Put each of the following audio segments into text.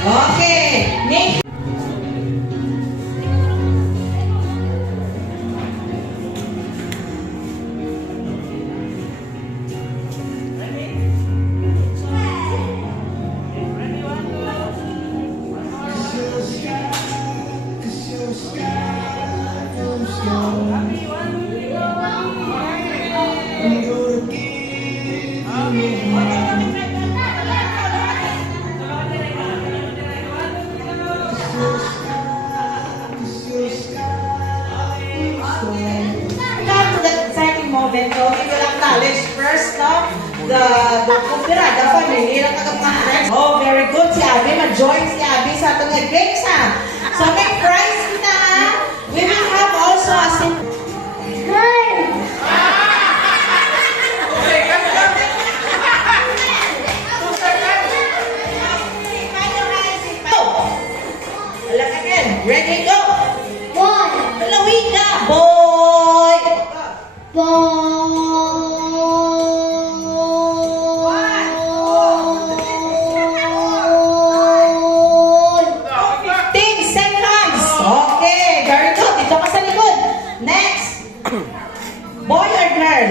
Okay. Next. Moment, so we will acknowledge first, no? The kumpira, the family, lang mga friends. Oh, very good. Si Abby, ma-join si Abby sa itong games, ha? So, may prize kita, ha? We will have also a ready, go! One. Palawin na! Boy! Ball. 15 seconds! Okay, very good. Dito ka sa likod. Next! Boy or girl?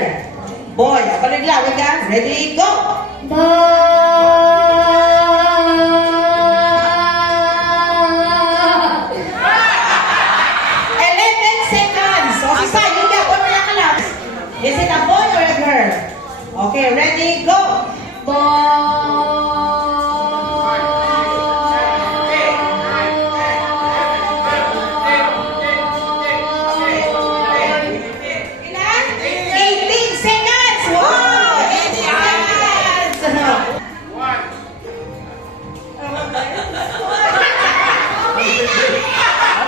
Boy. Palaglawin ka. Ready, go! Ball. 11 seconds. So, si Sayo ka. Huwag mo na kalap. Is it a boy or a girl? Okay, ready, go! Ilan? 18 seconds! Wow! 18 seconds!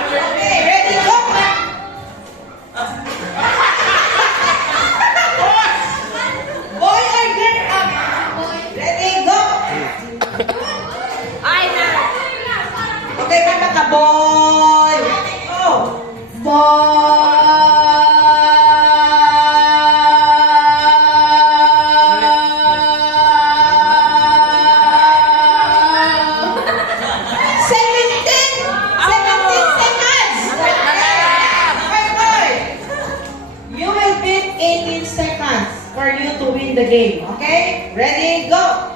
Okay, ready, go! Boy or girl? Ready, go! Okay, kanta ka, boy! Ready, go! Ball! 17 seconds! Okay, boy! You will beat 18 seconds for you to win the game, okay? Ready, go!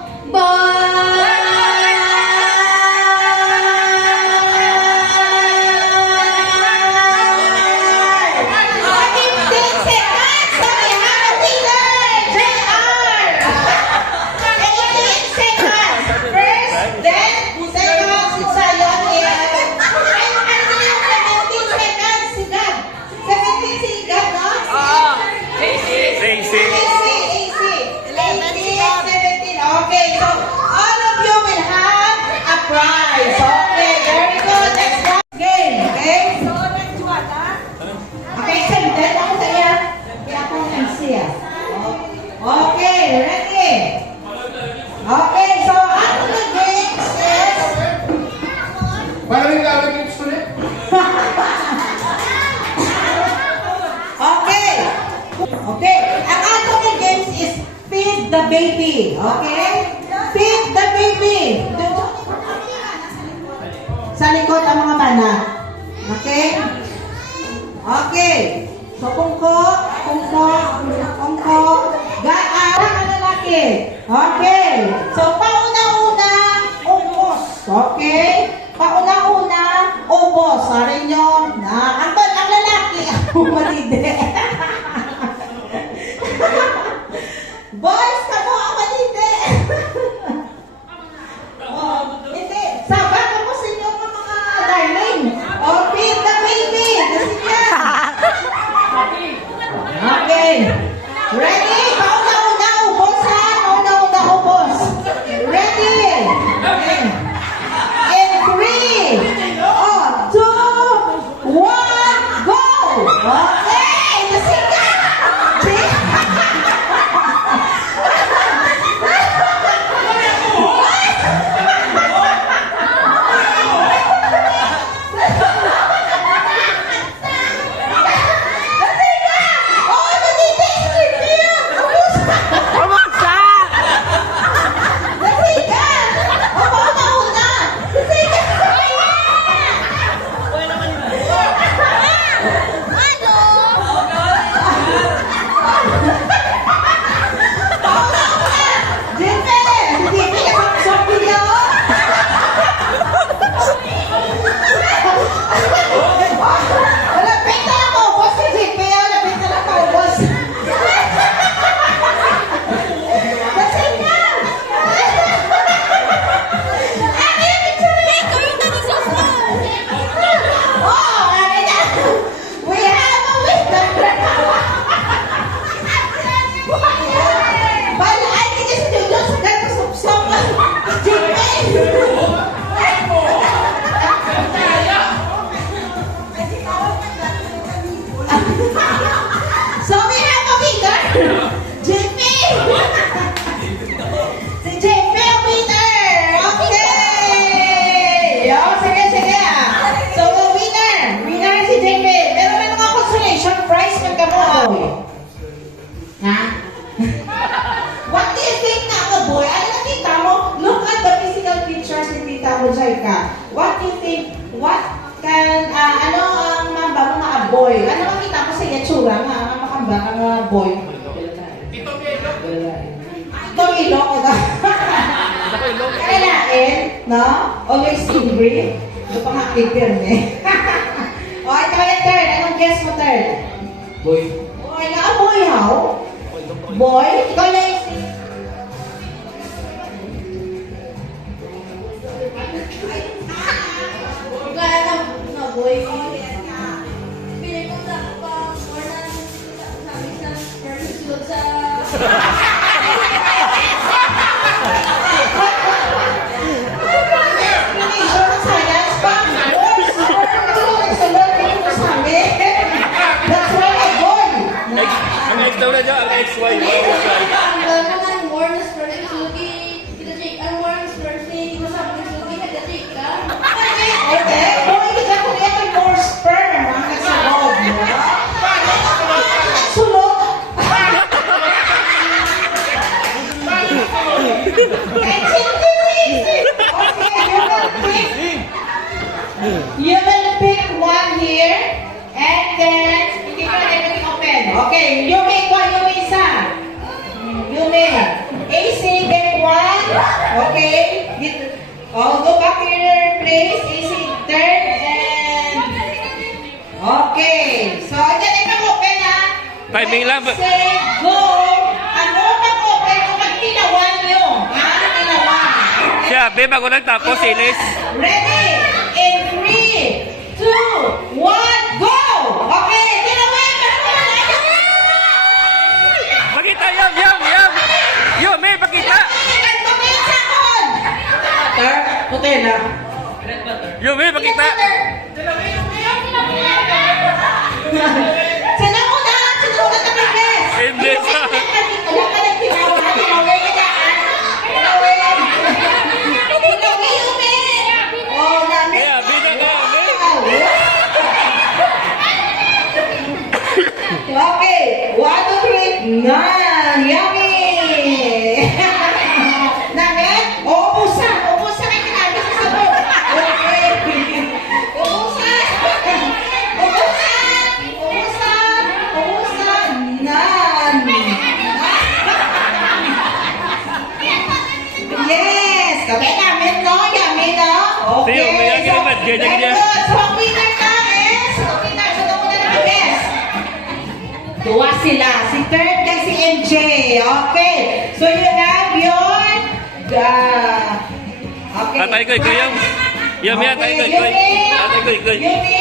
Okay, so all of you will have a prize. Okay, very good. Next game, okay? Okay, sender ako sa iya. Kaya akong MC ah. Okay, ready? Okay, so after the games is... Parang gawin tips ulit. Okay. Okay, ang atong games is feed the baby. Okay? Feed the baby. Sa likod ang mga bana. Okay? Okay. So, kungko, gaan, ang lalaki. Okay. So, pauna-una, ubos. Okay? Pauna-una, ubos. Sabi nyo, na, ang lalaki, ang malide. Boys, kamo ang malide. Oh, hindi. Saba ka mo sa inyo mga darling. Oh, feed the baby. Kasi yan. Okay. Ready? Pauna-una, ubos ha? Pauna-una, ubos. Ready? Okay. In 3, 2, 1, go! Okay! Kasi ka! Oh, nandito yung review! boy. Ano makita ko sa itsura nga, ang makamba, ang boy. Itong yelo. Itong ilo ko na. Kailain, no? Always angry. Ito pa nga keeper eh. O, ito yung third. Anong guess mo third? Boy. Boy, boy, how? Boy? Ikaw na yung boy. Pili ko na pa more than sabi sa first look sa explanation ng science pa. That's why a boy. Ang X daw na dyan, ang XY. ang more na first sugi kita check ang more na first ni kita sa sugi kita check ka. Okay, boy, kita ko ito more sperm ang nasa loob. Sulok. You will pick one here, and then hindi ko na everything open. Okay, you make one, you make isa. You make. AC, get one. Okay. Go back to your place. AC, turn, and... Okay. So, dyan ito open ha. Timing lang ba? Say, go. Ano pag-open o pag-tinawan nyo? Ha? Tinawan. Siya, be, bago nagtapos, Ilis. Ready? In 3, 2, 1, go! Okay, tinawan! Pakita, yam! Yo, may pakita! Puti na. Yo, may pakita! Sino una ka mag-guess? Hindi sa... Wala ka nang tinawa. Tinawin ka na. Tinawin, Umi. Oh, dami. Kaya, bida ka, be. Okay. 1, 2, 3. None. Yummy. Namin? Ubusan. Ubusan ang kinabi sa sabon. Okay. Ubusan. Ubusan. None. Yes. Kape namin, no? Yummy, no? Okay. Tiyo, may agad naman. Ganyan, Very ganyan. good. So, ang winner na is, sino muna naka-best? Dua sila. Si third kay si MJ. Okay. So, you have your... okay. Tatay ko, ikaw Yum, tatay ko, ikaw. Tatay ko, ikaw. Yumi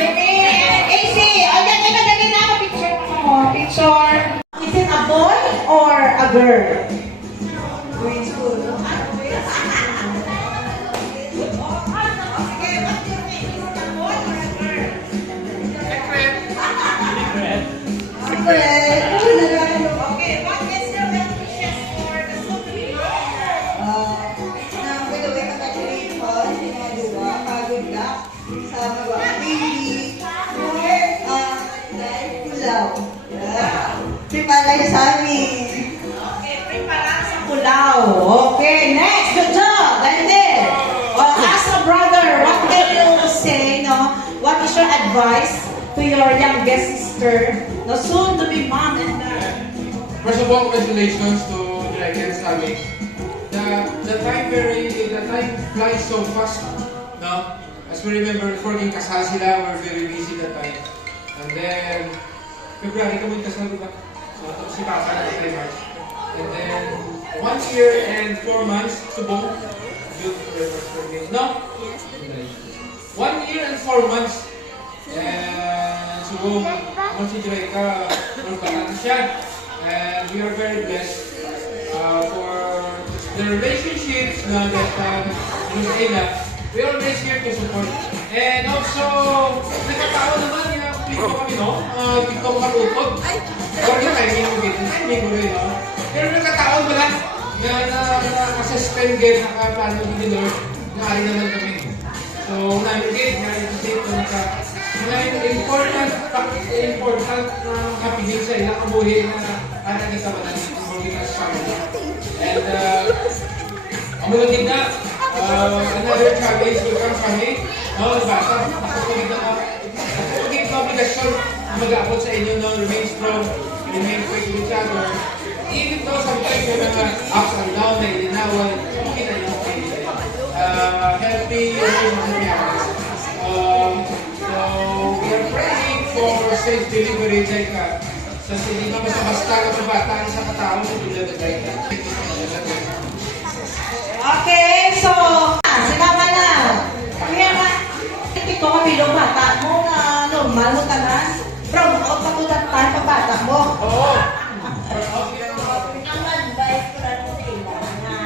and AC. O, yan, madali na ako. Picture mo. Picture. Is it a boy or a girl? Grade school. Okay, what is your best wishes for the Supreme? Na pag-uwi ka grade hall, ginagawa, pagod ka, sa mga baby, dahil kulaw. Prepare sa amin. Okay, prepara sa Culaw. Okay, next, good job. And then, as a brother, what can you say, no? What is your advice to your youngest sister, no, soon to be mom and dad? First of all, congratulations to Drake and Sammy. The time flies so fast. No? As we remember, before yung kasal sila, we're very busy that time. And then, February kami kasal, diba? So, tapos si Papa na kay March. And then, 1 year and 4 months, subong. No? 1 year and 4 months. And subong, kung si Drake ka, magpapata siya. And we are very blessed for the relationships na that Ina. We are always here to support. And also, nagkataon naman yung pito kami, no? Pito kalupot. Or yung timing mo gito. Timing mo rin, no? Pero nagkataon ba lang na suspend gate nakaplano ni Lord. Naari naman kami. So, namin gate, naari kasi ito important na kapigil sa ilang kabuhi na nakita ba natin kung kita sa family. And ang mulagid na another challenge will come kami. No, basta, nakapagid na pundasyon na mag-aabot sa inyo, no? Remain strong, remain faithful to each other. Even though sometimes may mga ups and downs na ilinawan, okay na yun, okay. Healthy relationship yan. So, we are praying for safe delivery, like, sa hindi naman basta-basta ka sa bata, sa katao, sa tulad ng Okay, so, sinama na. Kaya nga, hindi ko kapilong bata mo na normal mo ka na. From out pa tulad tayo pa bata mo. Oo. Ang advice ko lang sa ila na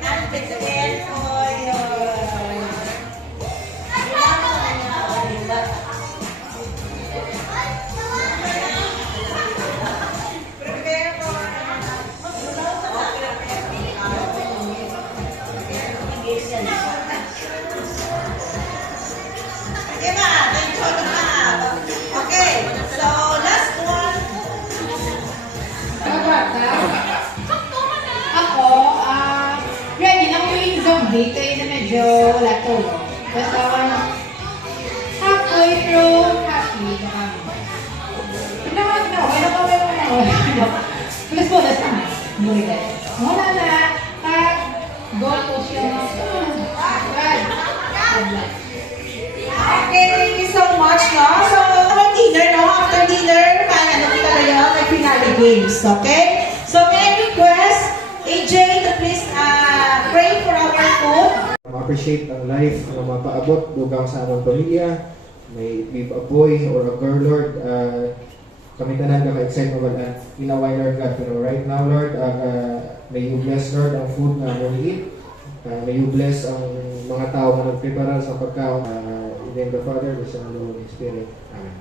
ang pagsabihan ko yung kailangan na ang bata. Okay ba? Thank you na. Okay, so last one. Mga bata, ako, ready na ko yung zombie kayo na medyo wala to. Basta halfway through, happy na kami. Plus bonus naman. Bumigat. Wala na. Pag goal ko siya. Okay, thank you so much, no? So, after dinner, no? After dinner, may ano kita na yun, may finale games, okay? So, may I request AJ to please pray for our food. Ma-appreciate ang life na mapaabot dugang sa among pamilya. May be a boy or a girl, Lord. Kami tanan ka-excite mabalaan. Inaway, Lord God. Pero right now, Lord, may you bless, Lord, ang food na among eat. May you bless ang mga tao na nagprepara sa pagkaon. In the name of the Father, the Son, and the Holy Spirit. Amen.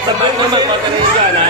Sabay naman, patanin ka na.